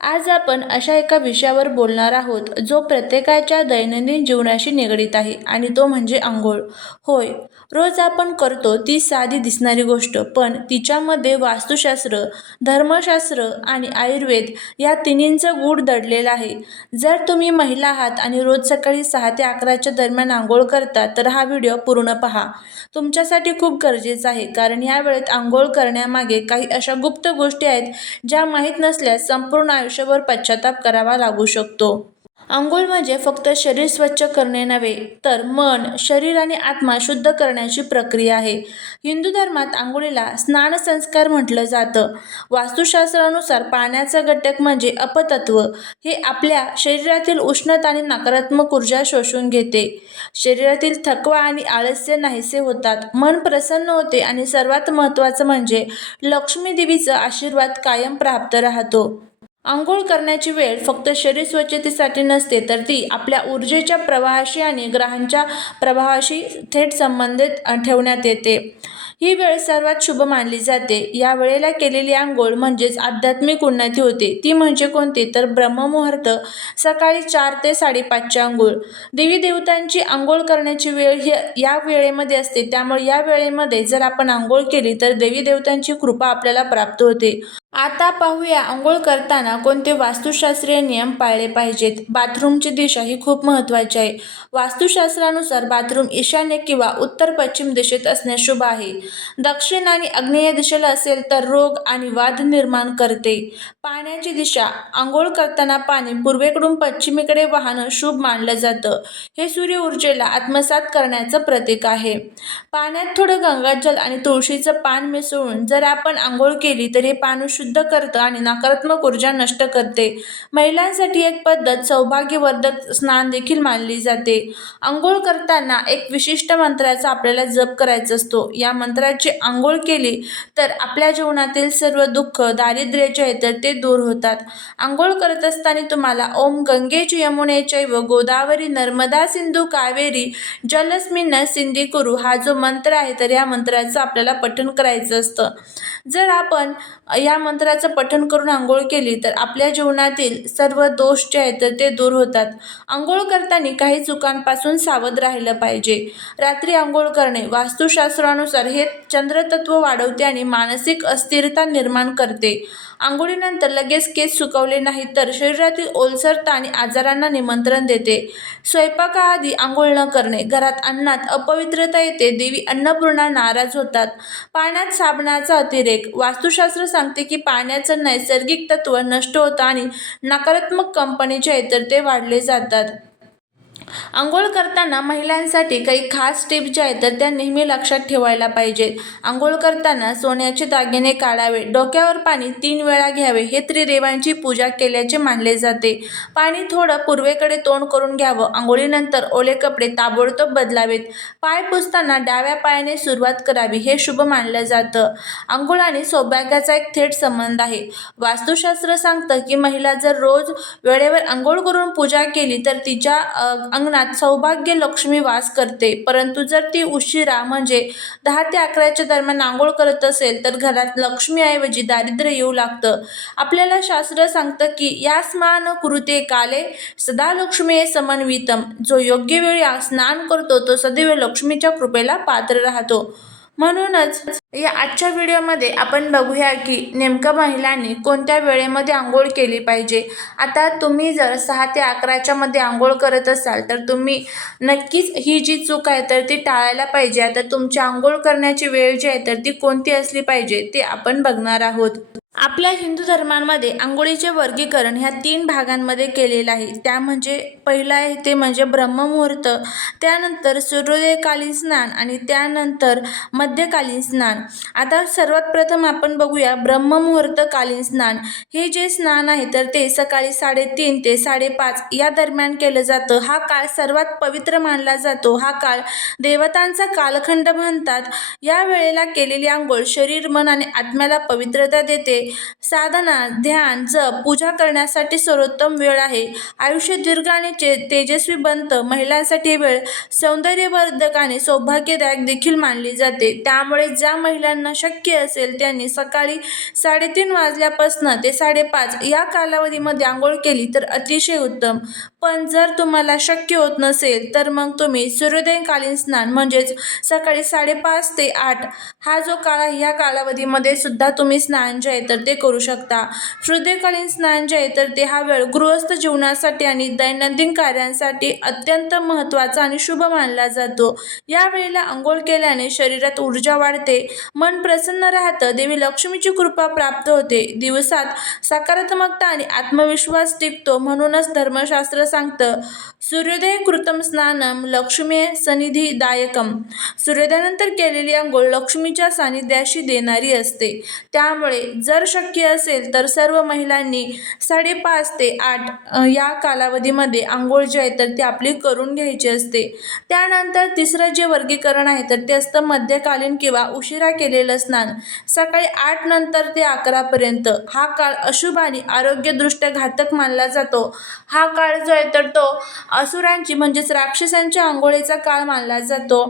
आज आपण अशा एका विषयावर बोलणार आहोत जो प्रत्येकाच्या दैनंदिन जीवनाशी निगडीत आहे आणि तो म्हणजे आंघोळ. होय रोज आपण करतो ती साधी दिसणारी गोष्ट पण तिच्यामध्ये वास्तुशास्त्र धर्मशास्त्र आणि आयुर्वेद या तिन्हींचं गूढ दडलेलं आहे. जर तुम्ही महिला आहात आणि रोज सकाळी सहा ते अकराच्या दरम्यान आंघोळ करता तर हा व्हिडिओ पूर्ण पहा. तुमच्यासाठी खूप गरजेचं आहे कारण या वेळेत आंघोळ करण्यामागे काही अशा गुप्त गोष्टी आहेत ज्या माहीत नसल्यास संपूर्ण आयुष्यभर पश्चाताप करावा लागू शकतो. आंघोळ म्हणजे फक्त शरीर स्वच्छ करणे नव्हे तर मन शरीर आणि आत्मा शुद्ध करण्याची प्रक्रिया आहे. हिंदू धर्मात आंघोळीला स्नान संस्कार म्हटलं जातं. वास्तुशास्त्रानुसार पाण्याचा घटक म्हणजे अपतत्व हे आपल्या शरीरातील उष्णता आणि नकारात्मक ऊर्जा शोषून घेते. शरीरातील थकवा आणि आळस्य नाहीसे होतात. मन प्रसन्न होते आणि सर्वात महत्त्वाचं म्हणजे लक्ष्मी देवीचा आशीर्वाद कायम प्राप्त राहतो. आंघोळ करण्याची वेळ फक्त शरीर स्वच्छतेसाठी नसते तर ती आपल्या ऊर्जेच्या प्रवाहाशी आणि ग्रहांच्या प्रवाहाशी थेट संबंधित ठेवण्यात येते. ही वेळ सर्वात शुभ मानली जाते. या वेळेला केलेली आंघोळ म्हणजेच आध्यात्मिक उन्नती होते. ती म्हणजे कोणती? तर ब्रह्ममुहूर्त सकाळी चार ते साडेपाचची आंघोळ. देवी देवतांची आंघोळ करण्याची वेळ ही या वेळेमध्ये असते. त्यामुळे या वेळेमध्ये जर आपण आंघोळ केली तर देवी देवतांची कृपा आपल्याला प्राप्त होते. आता पाहूया आंघोळ करताना कोणते वास्तुशास्त्रीय नियम पाळले पाहिजेत. बाथरूमची दिशा ही खूप महत्त्वाची आहे. वास्तुशास्त्रानुसार बाथरूम ईशान्य किंवा उत्तर पश्चिम दिशेत असणे शुभ आहे. दक्षिण आणि आग्नेय दिशेला असेल तर रोग आणि वाद निर्माण करते. पाण्याची दिशा आंघोळ करताना पाणी पूर्वेकडून पश्चिमेकडे वाहणं शुभ मानलं जातं. हे सूर्य ऊर्जेला आत्मसात करण्याचं प्रतीक आहे. पाण्यात थोडं गंगाजल आणि तुळशीचं पान मिसळून जर आपण आंघोळ केली तर हे पाणी शुद्ध करतं आणि नकारात्मक ऊर्जा नष्ट करते. महिलांसाठी एक पद्धत सौभाग्यवर्धक स्नान देखील मानली जाते. आंघोळ करताना एक विशिष्ट मंत्राचा आपल्याला जप करायचा असतो. या मंत्राची आंघोळ केली तर आपल्या जीवनातील सर्व दुःख दारिद्र्य आहेत आहे तर ते दूर होतात. आंघोळ करत असताना तुम्हाला ओम गंगेच यमुने व गोदावरी नर्मदा सिंधू कावेरी जलस्मिन सिंधी कुरु हा जो मंत्र आहे तर या मंत्राचं आपल्याला पठण करायचं असतं. जर आपण या मंत्राचं पठण करून आंघोळ केली तर आपल्या जीवनातील सर्व दोष जे आहेत तर ते दूर होतात. आंघोळ करताना काही चुकांपासून सावध राहिलं पाहिजे. रात्री आंघोळ करणे वास्तुशास्त्रानुसार हे चंद्रतत्व वाढवते आणि मानसिक अस्थिरता निर्माण करते. आंघोळीनंतर लगेच केस सुकवले नाही तर शरीरातील ओलसरता आणि आजारांना निमंत्रण देते. स्वयंपाकाआधी आंघोळ न करणे घरात अन्नात अपवित्रता येते देवी अन्नपूर्णा नाराज होतात. पाण्यात साबणाचा अतिरेक वास्तुशास्त्र सांगते की पाण्याचं नैसर्गिक तत्व नष्ट होतं आणि नकारात्मक कंपनीच्या इतरते ते वाढले जातात. आंघोळ करताना महिलांसाठी काही खास टिप्स ज्या आहेत तर त्या नेहमी लक्षात ठेवायला पाहिजेत. आंघोळ करताना सोन्याचे दागिने काढावे डोक्यावर पाणी तीन वेळा घ्यावे हे त्रिदेवांची पूजा केल्याचे मानले जाते. पाणी थोडं पूर्वेकडे तोंड करून घ्यावं आंघोळीनंतर ओले कपडे ताबडतोब बदलावेत. पाय पुसताना डाव्या पायाने सुरुवात करावी हे शुभ मानलं जातं. आंघोळ आणि सौभाग्याचा एक थेट संबंध आहे. वास्तुशास्त्र सांगतं की महिला जर रोज वेळेवर आंघोळ करून पूजा केली तर तिच्या अंगणात सौभाग्य लक्ष्मी वास करते. परंतु जर ती उशिरा म्हणजे दहा ते अकराच्या दरम्यान आंघोळ करत असेल तर घरात लक्ष्मीऐवजी दारिद्र्य येऊ लागतं. आपल्याला शास्त्र सांगतं की या स्नान कुरुते काले सदा लक्ष्मी समन्वितम. जो योग्य वेळी स्नान करतो तो सदैव लक्ष्मीच्या कृपेला पात्र राहतो. म्हणूनच या आजच्या व्हिडिओमध्ये आपण बघूया की नेमकं महिलांनी कोणत्या वेळेमध्ये आंघोळ केली पाहिजे. आता तुम्ही जर सहा ते अकराच्या मध्ये आंघोळ करत असाल तर तुम्ही नक्कीच ही जी चूक आहे तर ती टाळायला पाहिजे. आता तुमची आंघोळ करण्याची वेळ जी आहे तर ती कोणती असली पाहिजे ते आपण बघणार आहोत. आपल्या हिंदू धर्मांमध्ये आंघोळीचे वर्गीकरण ह्या तीन भागांमध्ये केलेलं आहे. त्या म्हणजे पहिलं आहे ते म्हणजे ब्रह्ममुहूर्त त्यानंतर सूर्योदयकालीन स्नान आणि त्यानंतर मध्यकालीन स्नान. स्नान. आता सर्वात प्रथम आपण बघूया ब्रह्ममुहूर्तकालीन स्नान. हे जे स्नान आहे तर ते सकाळी साडेतीन ते साडेपाच या दरम्यान केलं जातं. हा काळ सर्वात पवित्र मानला जातो. हा काळ देवतांचा कालखंड म्हणतात. या वेळेला केलेली आंघोळ शरीर मन आणि आत्म्याला पवित्रता देते. साधना ध्यान जप पूजा करण्यासाठी सर्वोत्तम वेळ आहे. आयुष्य दीर्घ आणि तेजस्वी बनतं. महिलांसाठी वेळ सौंदर्यवर्धक आणि सौभाग्यदायक देखील मानली जाते. त्यामुळे ज्या महिलांना शक्य असेल त्यांनी सकाळी साडेतीन वाजल्यापासून ते साडेपाच या कालावधीमध्ये आंघोळ केली तर अतिशय उत्तम. पण जर तुम्हाला शक्य होत नसेल तर मग तुम्ही सूर्योदयकालीन स्नान म्हणजेच सकाळी साडेपाच ते आठ हा जो काळ आहे या कालावधीमध्ये सुद्धा तुम्ही स्नान जे आहे तर ते करू शकता. सूर्योदयकालीन स्नान जे आहे तर ते हा वेळ गृहस्थ जीवनासाठी आणि दैनंदिन कार्यांसाठी अत्यंत महत्त्वाचा आणि शुभ मानला जातो. या वेळेला आंघोळ केल्याने शरीरात ऊर्जा वाढते मन प्रसन्न राहतं. देवी लक्ष्मीची कृपा प्राप्त होते. दिवसात सकारात्मकता आणि आत्मविश्वास टिकतो म्हणूनच धर्मशास्त्र सांगतं सूर्योदय कृतम स्नानम लक्ष्मी सनिधीदायकम सूर्योदयानंतर केलेली आंघोळ लक्ष्मीच्या सानिध्याशी देणारी असते. त्यामुळे जर शक्य असेल तर सर्व महिलांनी साडेपाच ते आठ या कालावधीमध्ये आंघोळ जी आहे तर ती आपली करून घ्यायची असते. त्यानंतर तिसरं जे वर्गीकरण आहे तर ते असतं मध्यकालीन किंवा उशिरा केलेलं स्नान. सकाळी आठ नंतर ते अकरापर्यंत हा काळ अशुभ आणि आरोग्यदृष्ट्या घातक मानला जातो. हा काळ जो आहे तर तो असुरांची म्हणजेच राक्षसांच्या आंघोळीचा काळ मानला जातो.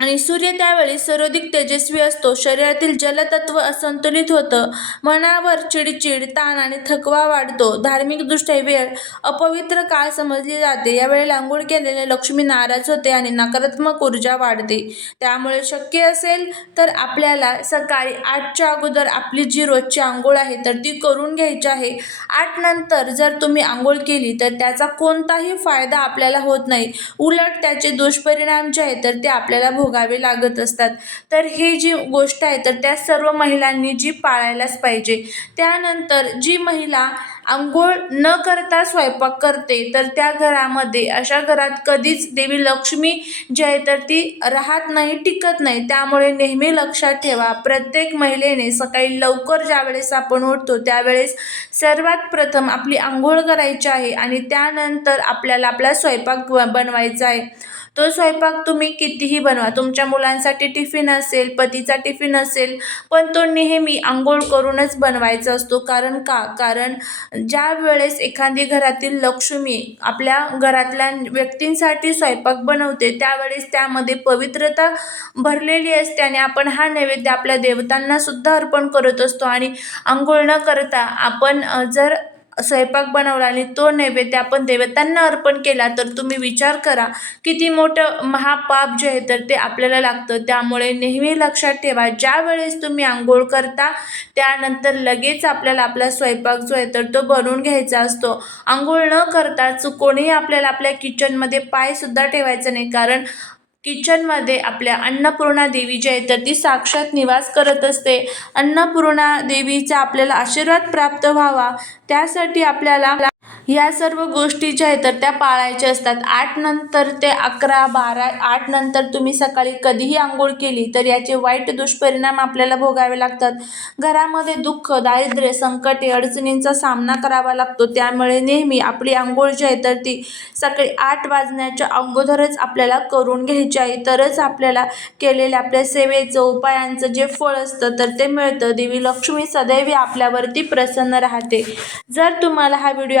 आणि सूर्य त्यावेळी सर्वाधिक तेजस्वी असतो. शरीरातील जलतत्व असंतुलित होतं. मनावर चिडचिड ताण आणि थकवा वाढतो. धार्मिकदृष्ट्या वेळ अपवित्र काळ समजली जाते. यावेळी वेळेला आंघोळ केलेले लक्ष्मी नाराज होते आणि नकारात्मक ऊर्जा वाढते. त्यामुळे शक्य असेल तर आपल्याला सकाळी आठच्या अगोदर आपली जी रोजची आंघोळ आहे तर ती करून घ्यायची आहे. आठ नंतर जर तुम्ही आंघोळ केली तर त्याचा कोणताही फायदा आपल्याला होत नाही. उलट त्याचे दुष्परिणाम जे आहेत तर ते आपल्याला भोगावे लागत असतात. तर ही जी गोष्ट आहे तर त्या सर्व महिलांनी जी पाळायलाच पाहिजे. त्यानंतर जी महिला आंघोळ न करता स्वयंपाक करते तर त्या घरामध्ये अशा घरात कधीच देवी लक्ष्मी जी आहे तर ती राहत नाही टिकत नाही. त्यामुळे नेहमी लक्षात ठेवा प्रत्येक महिलेने सकाळी लवकर ज्यावेळेस आपण उठतो त्यावेळेस सर्वात प्रथम आपली आंघोळ करायची आहे आणि त्यानंतर आपल्याला आपला स्वयंपाक बनवायचा आहे. तो स्वयंपाक तुम्ही कितीही बनवा तुमच्या मुलांसाठी टिफिन असेल पतीचा टिफिन असेल पण तो नेहमी आंघोळ करूनच बनवायचा असतो. कारण का? कारण ज्या वेळेस एखादी घरातील लक्ष्मी आपल्या घरातल्या व्यक्तींसाठी स्वयंपाक बनवते त्यावेळेस त्यामध्ये पवित्रता भरलेली असते आणि आपण हा नैवेद्य आपल्या देवतांना सुद्धा अर्पण करत असतो. आणि आंघोळ न करता आपण जर स्वयंपाक बनवला आणि तो नैवेद्य आपण देवतांना अर्पण केला तर तुम्ही विचार करा किती मोठं महापाप जे आहे तर ते आपल्याला लागतं. त्यामुळे नेहमी लक्षात ठेवा ज्या वेळेस तुम्ही आंघोळ करता त्यानंतर लगेच आपल्याला आपला स्वयंपाक जो आहे तर तो बनवून घ्यायचा असतो. आंघोळ न करता चुकोनही आपल्याला आपल्या किचनमध्ये पायसुद्धा ठेवायचा नाही कारण किचनमध्ये आपल्या अन्नपूर्णा देवी जी आहे तर ती साक्षात निवास करत असते. अन्नपूर्णा देवीचा आपल्याला आशीर्वाद प्राप्त व्हावा. त्यासाठी आपल्याला या सर्व गोष्टी ज्या आहेत तर त्या पाळायच्या असतात. आठ नंतर ते अकरा बारा आठ नंतर तुम्ही सकाळी कधीही आंघोळ केली तर याचे वाईट दुष्परिणाम आपल्याला भोगावे लागतात. घरामध्ये दुःख दारिद्र्य संकटे अडचणींचा सामना करावा लागतो. त्यामुळे नेहमी आपली आंघोळ जी आहे तर ती सकाळी आठ वाजण्याच्या अगोदरच आपल्याला करून घ्यायची आहे. तरच आपल्याला केलेल्या आपल्या सेवेचं उपायांचं जे फळ असतं तर ते मिळतं. देवी लक्ष्मी सदैव आपल्यावरती प्रसन्न राहते. जर तुम्हाला हा व्हिडिओ